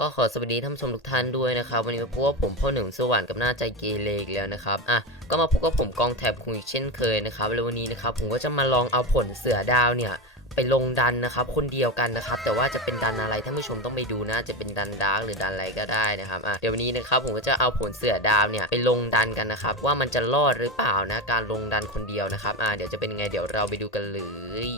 ก็ขอสวัสดีท่านผู้ชมทุกท่านด้วยนะครับ วันนี้มาพบว่าผมพ่อหนึ่งสวรรค์กับหน้าใจเกเรอีกแล้วนะครับอะก็มาพบกับผมกองแถบคุณอีกเช่นเคยนะครับแล้ววันนี้นะครับผมก็จะมาลองเอาผลเสือดาวเนี่ย ไปลงดันนะครับคนเดียวกันนะครับแต่ว่าจะเป็นดันอะไรท่านผู้ชมต้องไปดูนะ จะเป็นดันดาร์กหรือดันอะไรก็ได้นะครับอะเดี๋ยววันนี้นะครับผมก็จะเอาผลเสือดาวเนี่ยไปลงดันกันนะครับว่ามันจะรอดหรือเปล่านะการลงดันคนเดียวนะครับอะเดี๋ยวจะเป็นไงเดี๋ยวเราไปดูกันเลย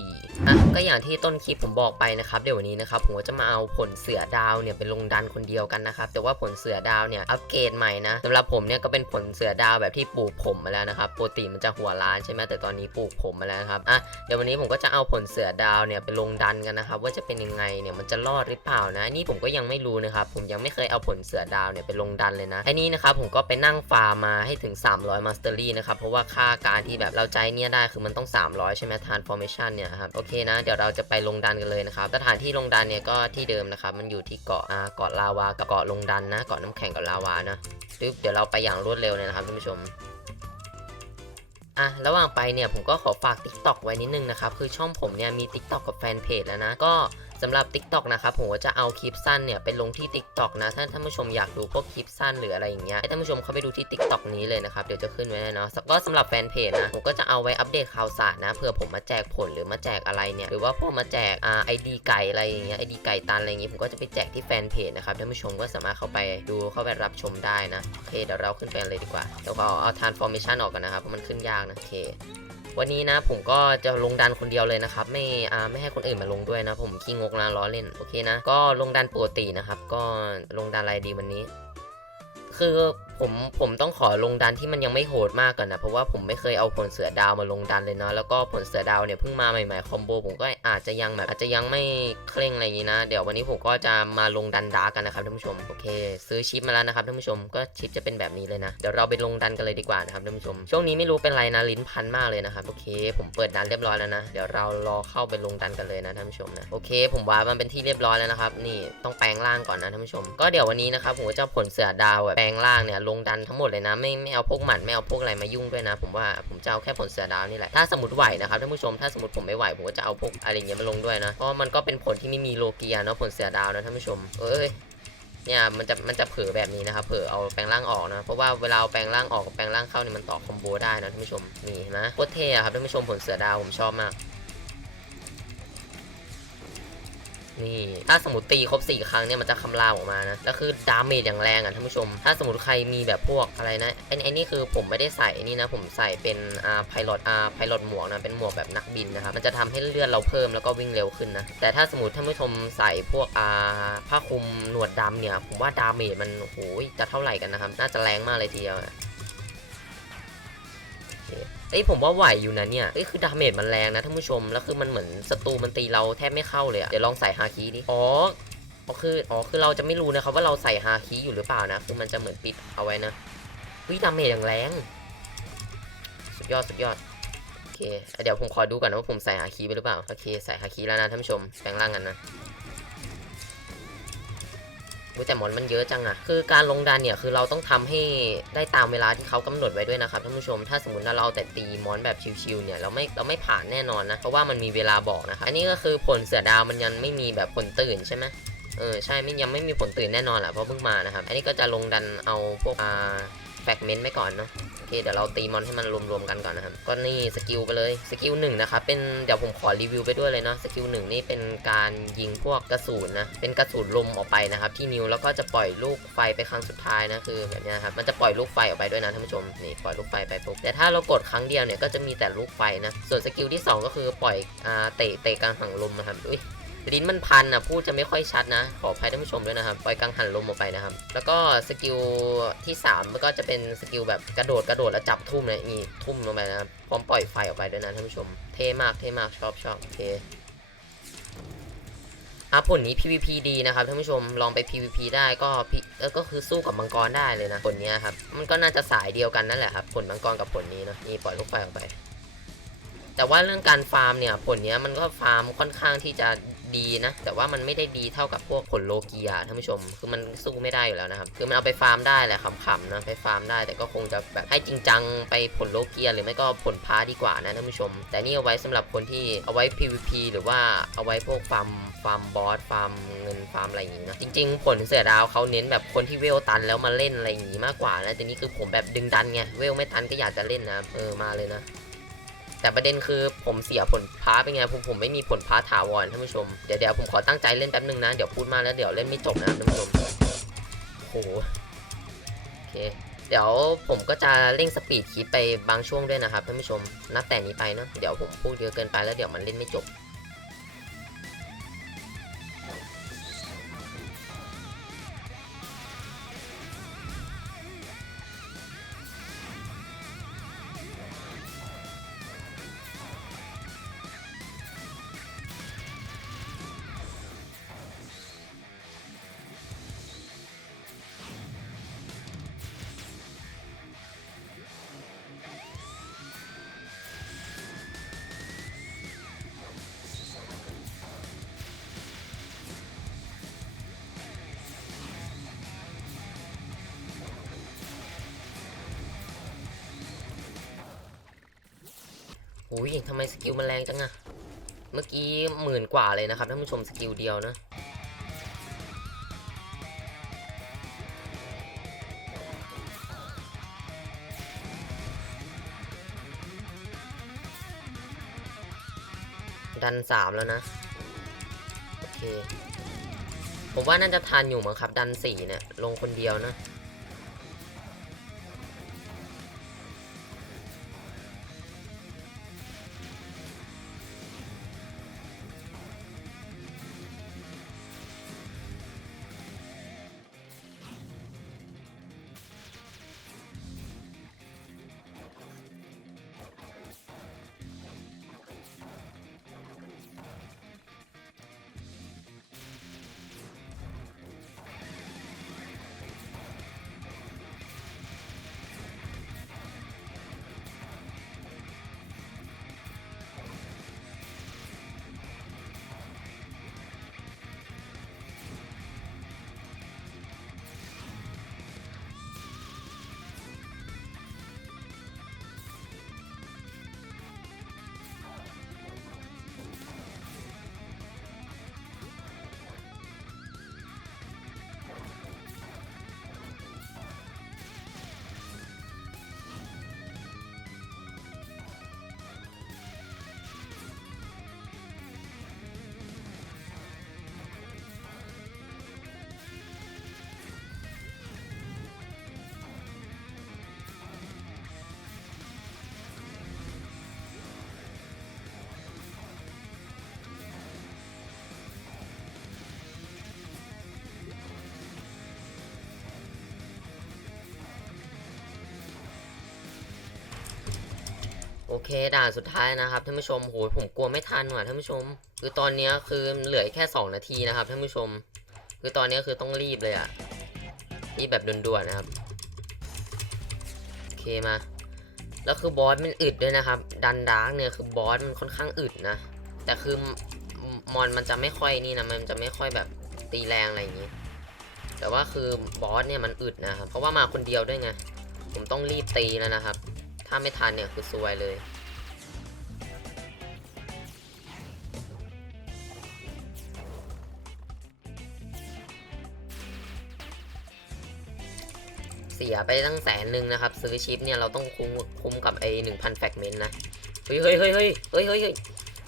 อะก็อย่างที่ต้นคลิปผมบอกไปนะครับเดี๋ยววันนี้นะครับผมก็จะมาเอาผลเสือดาวเนี่ยไปลงดันคนเดียวกันนะครับแต่ว่าผลเสือดาวเนี่ยอัปเกรดใหม่นะสำหรับผมเนี่ยก็เป็นผลเสือดาวแบบที่ปลูกผมมาแล้วนะครับปกติมันจะหัวล้านใช่ไหมแต่ตอนนี้ปลูกผมมาแล้วครับอะเดี๋ยววันนี้ผมก็จะเอาผลเสือดาวาวเนี่ยไปลงดันกันนะครับ ว่าจะเป็นยังไงเนี่ยมันจะรอดหรือเปล่านะนี่ผมก็ยังไม่รู้นะครับผมยังไม่เคยเอาผลเสือดาวเนี่ยไปลงดันเลยนะไอ้นี้นะครับผมก็ไปนั่งฟาร์มมาให้ถึง 300 Mastery นะครับเพราะว่าค่าการที่แบบเราใจเนี่ยได้คือมันต้อง 300 ใช่ไหม Transformation เนี่ยครับโอเคนะเดี๋ยวเราจะไปลงดันกันเลยนะครับสถานที่ลงดันเนี่ยก็ที่เดิมนะครับมันอยู่ที่เกาะอ่าเกาะลาวากับเกาะลงดันนะเกาะน้ำแข็งกับลาวานะปึ๊บเดี๋ยวเราไปอย่างรวดเร็วเลยนะครับท่านผู้ชม อะระหว่างไปเนี่ยผมก็ขอฝาก TikTok ไว้นิดนึงนะครับ คือช่องผมเนี่ยมี TikTok กับแฟนเพจแล้วนะ ก็ สำหรับ TikTok นะครับผมก็จะเอาคลิปสั้นเนี่ยไปลงที่ TikTok นะถ้าท่านผู้ชมอยากดูพวกคลิปสั้นหรืออะไรอย่างเงี้ยให้ท่านผู้ชมเข้าไปดูที่ TikTok นี้เลยนะครับเดี๋ยวจะขึ้นไว้ให้เนาะก็สำหรับแฟนเพจนะผมก็จะเอาไว้อัปเดตข่าวสารนะเผื่อผมมาแจกผลหรือมาแจกอะไรเนี่ยหรือว่าพวกมาแจกอ่าไอดีไก่อะไรอย่างเงี้ยไอดีไก่ตันอะไรอย่างงี้ผมก็จะไปแจกที่แฟนเพจนะครับท่านผู้ชมก็สามารถเข้าไปดูเข้าไปรับชมได้นะโอเคเดี๋ยวเราขึ้นไปกันเลยดีกว่าเดี๋ยวเอาเอา transformation ออกกันนะครับเพราะมันขึ้นยากนะโอเค วันนี้นะผมก็จะลงดันคนเดียวเลยนะครับ ไม่อ่าไม่ให้คนอื่นมาลงด้วยนะ ผมขี้งกนะล้อเล่นโอเคนะ ก็ลงดันปกตินะครับ ก็ลงดันอะไรดีวันนี้ คือ ผมผมต้องขอลงดันที่มันยังไม่โหดมากก่อนนะเพราะว่าผมไม่เคยเอาผลเสือดาวมาลงดันเลยเนาะแล้วก็ผลเสือดาวเนี่ยเพิ่งมาใหม่ๆคอมโบผมก็อาจจะยังแบบอาจจะยังไม่เคร่งอะไรอย่างนี้นะ เดี๋ยววันนี้ผมก็จะมาลงดันดาร์กกันนะครับท่านผู้ชมโอเค ซื้อชิปมาแล้วนะครับท่านผู้ชมก็ชิปจะเป็นแบบนี้เลยนะเดี๋ยวเราไปลงดันกันเลยดีกว่านะครับท่านผู้ชม ช่วงนี้ไม่รู้เป็นไรนะลิ้นพันมากเลยนะครับโอเค ผมเปิดดันเรียบร้อยแล้วนะ เดี๋ยวเรารอเข้าไปลงดันกันเลยนะท่านผู้ชมนะโอเค ผมว่ามันเป็นที่เรียบร้อยแล้วนะครับนี่ต้องแปลงร่างก่อนนะท่านผู้ชม ก็เดี๋ยววันนี้นะครับผมจะผลเสือดาวแบบแปลงร่างเนี่ยลงดันทั้งหมดเลยนะ ไม่ไม่เอาพวกหมัดไม่เอาพวกอะไรมายุ่งด้วยนะ ผมว่าผมจะเอาแค่ผลเสือดาวนี่แหละถ้าสมมติไหวนะครับท่านผู้ชมถ้าสมมติผมไม่ไหวผมก็จะเอาพวกอะไรเงี้ยมาลงด้วยนะเพราะมันก็เป็นผลที่ไม่มีโลเกียเนาะผลเสือดาวนะท่านผู้ชม เอ้ยเนี่ยมันจะมันจะเผลอแบบนี้นะครับเผลอเอาแปลงร่างออกนะเพราะว่าเวลาเอาแปลงร่างออกกับแปลงร่างเข้าเนี่ยมันต่อคอมโบได้นะท่านผู้ชมนี่เห็นไหมโคตรเท่ครับท่านผู้ชมผลเสือดาวผมชอบมาก นี่ถ้าสมมติตีครบ 4 ครั้งเนี่ยมันจะคำรามออกมานะแล้วคือดาเมจอย่างแรงอะท่านผู้ชม ถ้าสมมติใครมีแบบพวกอะไรนะไอ้ไอ้นี่คือผมไม่ได้ใส่นี่นะผมใส่เป็นอ่าไพลอตอ่าไพลอตหมวกนะเป็นหมวกแบบนักบินนะครับมันจะทำให้เลือดเราเพิ่มแล้วก็วิ่งเร็วขึ้นนะแต่ถ้าสมมติท่านผู้ชมใส่พวกอ่าผ้าคลุมหนวดดำเนี่ยผมว่าดาเมจมันโอ้โหจะเท่าไหร่กันนะครับน่าจะแรงมากเลยทีเดียว เอ้ยผมว่าไหวอยู่นะเนี่ยเอ้ยคือดาเมจมันแรงนะท่านผู้ชม แล้วคือมันเหมือนศัตรูมันตีเราแทบไม่เข้าเลยอะเดี๋ยวลองใส่ฮาคิดิ อ๋ออ๋อคือ อ๋อ คือเราจะไม่รู้นะครับว่าเราใส่ฮาคิอยู่หรือเปล่านะ คือมันจะเหมือนปิดเอาไว้นะวิดาเมจอย่างแรง สุดยอด สุดยอด โอเค เดี๋ยวผมขอดูก่อนนะว่าผมใส่ฮาคิไปหรือเปล่า โอเค ใส่ฮาคิแล้วนะท่านผู้ชม แปลงร่างกันนะ แต่มอนมันเยอะจังอะคือการลงดันเนี่ยคือเราต้องทำให้ได้ตามเวลาที่เขากำหนดไว้ด้วยนะครับท่านผู้ชม ถ้าสมมติเราเอาแต่ตีมอนแบบชิวๆเนี่ยเราไม่เราไม่ผ่านแน่นอนนะเพราะว่ามันมีเวลาบอกนะครับอันนี้ก็คือผลเสือดาวมันยังไม่มีแบบผลตื่นใช่ไหมเออใช่ไม่ยังไม่มีผลตื่นแน่นอนแหละเพราะเพิ่งมานะครับอันนี้ก็จะลงดันเอาพวกอ่า แฟกเมนต์ไปก่อนเนาะโอเคเดี๋ยวเราตีมอนให้มันรวมๆกันก่อนนะครับ ก็นี่สกิลไปเลยสกิลหนึ่งนะครับเป็นเดี๋ยวผมขอรีวิวไปด้วยเลยเนาะสกิลหนึ่งนี่เป็นการยิงพวกกระสุนนะเป็นกระสุนลมออกไปนะครับที่นิ้วแล้วก็จะปล่อยลูกไฟไปครั้งสุดท้ายนะคือแบบนี้ยครับมันจะปล่อยลูกไฟออกไปด้วยนะท่านผู้ชมนี่ปล่อยลูกไฟไปปุ๊บแต่ถ้าเรากดครั้งเดียวเนี่ยก็จะมีแต่ลูกไฟนะส่วนสกิลที่สองก็คือปล่อยอ่าเตะเตะกลางหังลมนะครับอุ้ย ลิ้นมันพันอะพูดจะไม่ค่อยชัดนะ ขออภัยท่านผู้ชมด้วยนะครับปล่อยกังหันลมออกไปนะครับ แล้วก็สกิลที่3มันก็จะเป็นสกิลแบบกระโดดกระโดดแล้วจับทุ่มเลยนี่ทุ่มลงไปนะครับพร้อมปล่อยไฟออกไปด้วยนะท่านผู้ชม เท่มากเท่มากชอบชอบโอเคอะผลนี้ PVP ดีนะครับท่านผู้ชมลองไป PVP ได้ก็พิเออก็คือสู้กับมังกรได้เลยนะผลนี้ครับมันก็น่าจะสายเดียวกันนั่นแหละครับผลมังกรกับผลนี้นะนี่ปล่อยลูกไฟออกไป แต่ว่าเรื่องการฟาร์มเนี่ยผลนี้มันก็ฟาร์มค่อนข้างที่จะ ดีนะ แต่ว่ามันไม่ได้ดีเท่ากับพวกผลโลเกียท่านผู้ชม คือมันสู้ไม่ได้อยู่แล้วนะครับ คือมันเอาไปฟาร์มได้แหละขำๆนะไปฟาร์มได้แต่ก็คงจะแบบให้จริงจังไปผลโลเกียหรือไม่ก็ผลพาดีกว่านะท่านผู้ชม แต่นี่เอาไว้สำหรับคนที่เอาไว้ PVP หรือว่าเอาไว้พวกฟาร์มฟาร์มบอสฟาร์มเงินฟาร์มอะไรอย่างงี้นะจริง ๆ ผลเสือดาวเขาเน้นแบบคนที่เวลตันแล้วมาเล่นอะไรอย่างงี้มากกว่านะแต่นี่คือผมแบบดึงดันไงเวลไม่ตันก็อยากจะเล่นนะเออมาเลยนะ แต่ประเด็นคือผมเสียผลพาเป็นไงผมผมไม่มีผลพาถาวรท่านผู้ชมเดี๋ยวเดี๋ยวผมขอตั้งใจเล่นแป๊บนึงนะ เดี๋ยวพูดมาแล้วเดี๋ยวเล่นไม่จบนะท่านผู้ชมโอ้โหโอเคเดี๋ยวผมก็จะเร่งสปีดคลิปไปบางช่วงด้วยนะครับท่านผู้ชมนับแต่นี้ไปเนาะเดี๋ยวผมพูดเยอะเกินไปแล้วเดี๋ยวมันเล่นไม่จบ อุ้ยทำไมสกิลมันแรงจังอะเมื่อกี้หมื่นกว่าเลยนะครับท่านผู้ชมสกิลเดียวนะดันสามแล้วนะ โอเค ผมว่าน่าจะทันอยู่มั้งครับ ดันสี่เนี่ย ลงคนเดียวนะ เคด่านสุดท้ายนะครับท่านผู้ชมโหผมกลัวไม่ทันว่ะท่านผู้ชม คือตอนนี้คือเหลือแค่ 2 นาทีนะครับท่านผู้ชม คือตอนนี้คือต้องรีบเลยอะรีบแบบด่วนๆนะครับโอเคมา แล้วคือบอสมันอึดด้วยนะครับ ดันดาร์กเนี่ยคือบอสมันค่อนข้างอึดนะ แต่คือมอนมันจะไม่ค่อยนี่นะมันจะไม่ค่อยแบบตีแรงอะไรอย่างนี้ แต่ว่าคือบอสเนี่ยมันอึดนะครับเพราะว่ามาคนเดียวด้วยไงผมต้องรีบตีแล้วนะครับ ถ้าไม่ทันเนี่ยคือซวยเลย เสียไปตั้งแสนหนึ่งนะครับ ซื้อชิปเนี่ยเราต้องคุ้มคุ้มกับไอ้หนึ่งพันแฟกเมนต์นะ เฮ้ยเฮ้ยเฮ้ยเฮ้ยเฮ้ยเฮ้ยเฮ้ย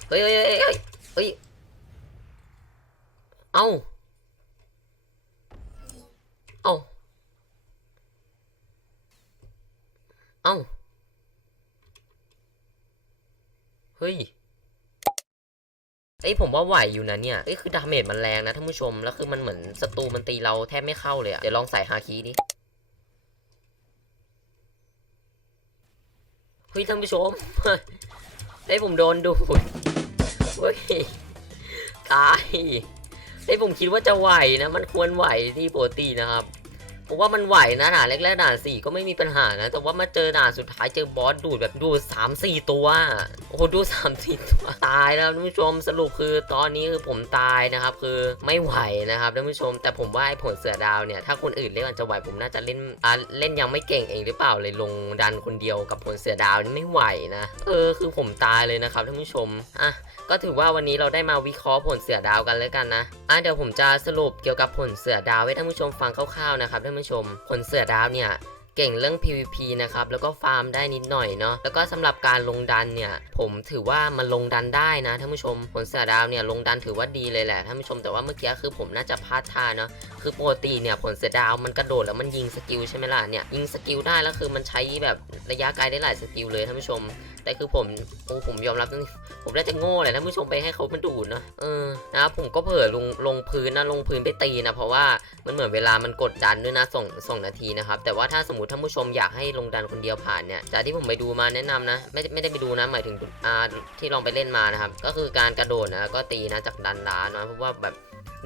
เฮ้ยเฮ้ยเฮ้ยเฮ้ยเฮ้ยเอ้าเอ้า เอ้า เฮ้ยเอ้ยผมว่าไหวอยู่นะเนี่ยเอ้ยคือดาเมจมันแรงนะท่านผู้ชม แล้วคือมันเหมือนศัตรูมันตีเราแทบไม่เข้าเลยอะเดี๋ยวลองใส่ฮาคิดิเฮ้ยท่านผู้ชมเฮ้ผมโดนดูดเฮ้ยตายเฮ้ผมคิดว่าจะไหวนะ มันควรไหวที่ปกตินะครับ ผมว่ามันไหวนะด่านแรกๆด่านสี่ก็ไม่มีปัญหานะ แต่ว่ามาเจอด่านสุดท้ายเจอบอสดูดแบบดูดสามสี่ตัว โอ้โหดูสามสี่ตัวตายแล้วท่านผู้ชมสรุปคือตอนนี้คือผมตายนะครับ คือไม่ไหวนะครับท่านผู้ชม แต่ผมว่าไอ้ผลเสือดาวเนี่ยถ้าคนอื่นเล่นอาจจะไหวผมน่าจะเล่นอะเล่นยังไม่เก่งเองหรือเปล่าเลยลงดันคนเดียวกับผลเสือดาวนี่ไม่ไหวนะเออคือผมตายเลยนะครับท่านผู้ชมอะก็ถือว่าวันนี้เราได้มาวิเคราะห์ผลเสือดาวกันแล้วกันนะอะเดี๋ยวผมจะสรุปเกี่ยวกับผลเสือดาวให้ท่านผู้ชมฟังคร่าวๆนะครับท่านผู้ชมผลเสือดาวเนี่ยเก่งเรื่อง PVP นะครับ แล้วก็ฟาร์มได้นิดหน่อยเนาะ แล้วก็สำหรับการลงดันเนี่ย ผมถือว่ามันลงดันได้นะท่านผู้ชม ผลเสือดาวเนี่ยลงดันถือว่าดีเลยแหละท่านผู้ชม แต่ว่าเมื่อกี้คือผมน่าจะพลาดท่าเนาะ คือปกติเนี่ยผลเสือดาวมันกระโดดแล้วมันยิงสกิลใช่ไหมล่ะเนี่ยยิงสกิลได้แล้วคือมันใช้แบบระยะไกลได้หลายสกิลเลยท่านผู้ชม แต่คือผมโอ้ผมยอมรับผมน่าจะโง่แหละท่านผู้ชมไปให้เขามันดูดเนะเออนะครับผมก็เผลอลงลงพื้นนะลงพื้นไปตีนะเพราะว่ามันเหมือนเวลามันกดดันด้วยนะส่งส่งนาทีนะครับแต่ว่าถ้าสมมติท่านผู้ชมอยากให้ลงดันคนเดียวผ่านเนี่ยจากที่ผมไปดูมาแนะนำนะไม่ไม่ได้ไปดูนะหมายถึงอ่าที่ลองไปเล่นมานะครับก็คือการกระโดดนะก็ตีนะจากดันล้านนะเพราะว่าแบบ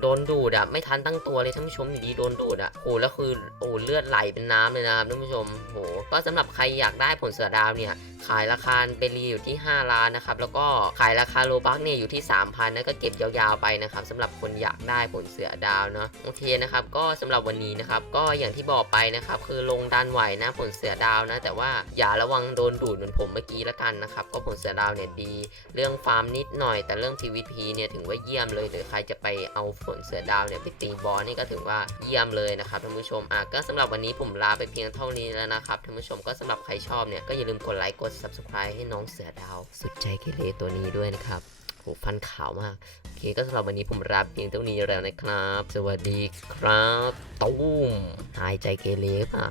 โดนดูดอะไม่ทันตั้งตัวเลยท่านผู้ชมอยู่ดีโดนดูดอะโอ้แล้วคือโอ้เลือดไหลเป็นน้ำเลยนะครับท่านผู้ชมโหก็สำหรับใครอยากได้ผลเสือดาวเนี่ยขายราคาเบลีอยู่ที่ 5 ล้านนะครับแล้วก็ขายราคาโลบักเนี่ยอยู่ที่ 3,000นะก็เก็บยาวๆไปนะครับสำหรับคนอยากได้ผลเสือดาวเนาะโอเคนะครับก็สำหรับวันนี้นะครับก็อย่างที่บอกไปนะครับคือลงดันไหวนะผลเสือดาวนะแต่ว่าอย่าระวังโดนดูดเหมือนผมเมื่อกี้ละกันนะครับก็ผลเสือดาวเนี่ยดี เรื่องฟาร์มนิดหน่อย แต่เรื่อง PVP เนี่ยถือว่าเยี่ยมเลยหรือใครจะไปเอาผลเสือดาวเนี่ยไปตีบอสนี่ก็ถือว่าเยี่ยมเลยนะครับท่านผู้ชมอะก็สำหรับวันนี้ผมลาไปเพียงเท่านี้แล้วนะครับท่านผู้ชมก็สำหรับใครชอบเนี่ยก็อย่าลืมกดไลค์กด subscribe ให้น้องเสือดาว สุดใจเกเรตัวนี้ด้วยนะครับโหฟันขาวมากโอเคก็สำหรับวันนี้ผมลาเพียงเท่านี้แล้วนะครับ สวัสดีครับ ตุ้มหายใจเกเรเปล่า